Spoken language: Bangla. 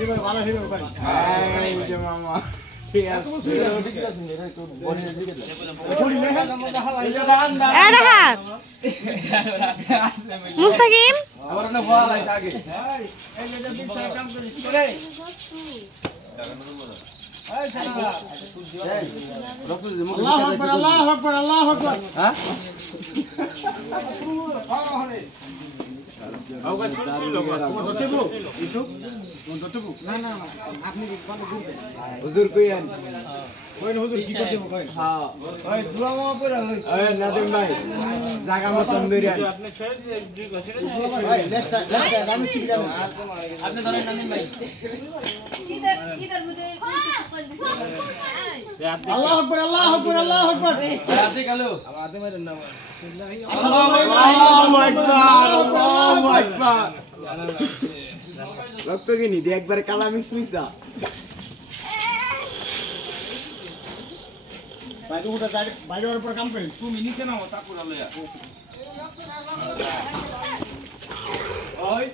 এই যে মামা ঠিক আছে মুস্তাকিম আল্লাহু আকবার আল্লাহু আকবার হ্যাঁ হুজুর কইেন হুজুর কি করতে কই হ্যাঁ ওই দুয়া মামা পড়া হইছে ওই নাদিম ভাই জায়গা মতন বেরিয়ে আপনি ছেড়ে দুই বছর ভাই লেস্টা আমি ঠিক জানি আপনি ধরেন নাদিম ভাই কিদার মধ্যে আল্লাহু আকবার আল্লাহু আকবার আল্লাহু আকবার রাতে গেল আমাদের মেরেন নাম আল্লাহু আকবার আল্লাহু আকবার রক্ত কি নি দে একবার কালা মিসমিসা বাইরে উঠা বাইরের উপর কাম করি তুমি নিচে নাও চাকুরা লইয়া ওই